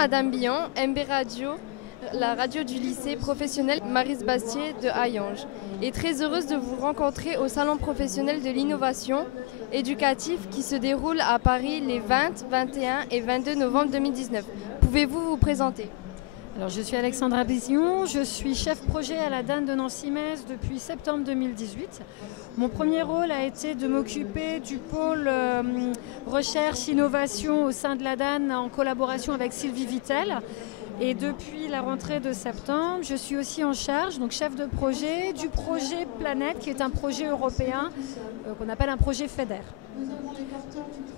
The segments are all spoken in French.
Madame Billon, MB Radio, la radio du lycée professionnel Maryse Bastier de Hayange, est très heureuse de vous rencontrer au Salon professionnel de l'innovation éducative qui se déroule à Paris les 20, 21 et 22 novembre 2019. Pouvez-vous vous présenter? Alors, je suis Alexandra Billon, je suis chef projet à la DAN de Nancy-Metz depuis septembre 2018. Mon premier rôle a été de m'occuper du pôle recherche-innovation au sein de la DAN en collaboration avec Sylvie Vittel. Et depuis la rentrée de septembre, je suis aussi en charge, donc chef de projet, du projet Planète, qui est un projet européen qu'on appelle un projet FEDER.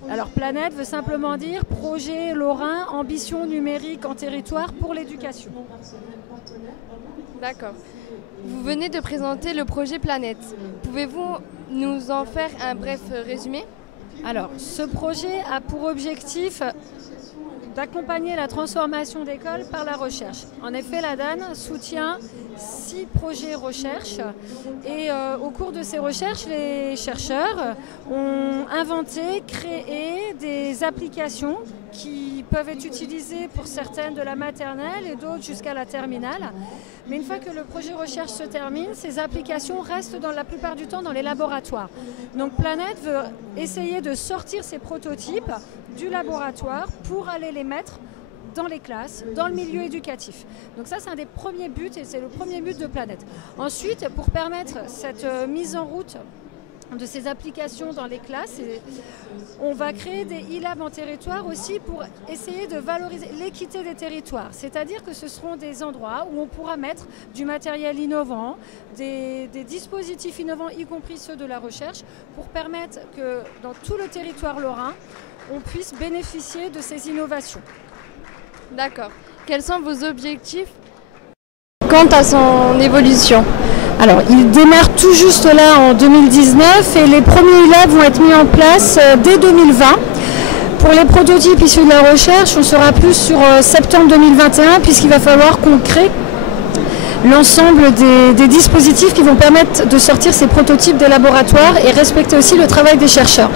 Alors Planète veut simplement dire projet lorrain, ambition numérique en territoire pour l'éducation. D'accord. Vous venez de présenter le projet Planète. Pouvez-vous nous en faire un bref résumé? Alors, ce projet a pour objectif d'accompagner la transformation d'écoles par la recherche. En effet, la DAN soutient 6 projets recherche et au cours de ces recherches, les chercheurs ont inventé, créé des applications qui peuvent être utilisées pour certaines de la maternelle et d'autres jusqu'à la terminale. Mais une fois que le projet recherche se termine, ces applications restent la plupart du temps dans les laboratoires. Donc Planète veut essayer de sortir ces prototypes du laboratoire pour aller les mettre dans les classes, dans le milieu éducatif. Donc ça, c'est un des premiers buts et c'est le premier but de Planète. Ensuite, pour permettre cette mise en route de ces applications dans les classes, on va créer des e-labs en territoire aussi pour essayer de valoriser l'équité des territoires. C'est-à-dire que ce seront des endroits où on pourra mettre du matériel innovant, des dispositifs innovants, y compris ceux de la recherche, pour permettre que dans tout le territoire lorrain, on puisse bénéficier de ces innovations. D'accord. Quels sont vos objectifs quant à son évolution? Alors, il démarre tout juste là en 2019 et les premiers e-labs vont être mis en place dès 2020. Pour les prototypes issus de la recherche, on sera plus sur septembre 2021 puisqu'il va falloir qu'on crée l'ensemble des dispositifs qui vont permettre de sortir ces prototypes des laboratoires et respecter aussi le travail des chercheurs.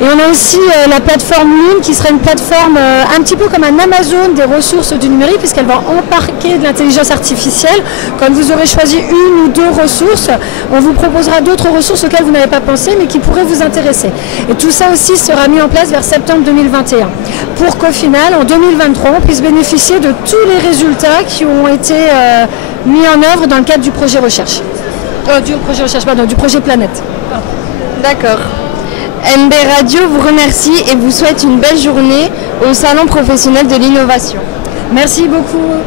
Et on a aussi la plateforme Lune qui sera une plateforme un petit peu comme un Amazon des ressources du numérique puisqu'elle va embarquer de l'intelligence artificielle. Quand vous aurez choisi une ou deux ressources, on vous proposera d'autres ressources auxquelles vous n'avez pas pensé mais qui pourraient vous intéresser. Et tout ça aussi sera mis en place vers septembre 2021 pour qu'au final, en 2023, on puisse bénéficier de tous les résultats qui ont été mis en œuvre dans le cadre du projet recherche. Du projet Planète. D'accord. MB Radio vous remercie et vous souhaite une belle journée au Salon professionnel de l'innovation. Merci beaucoup.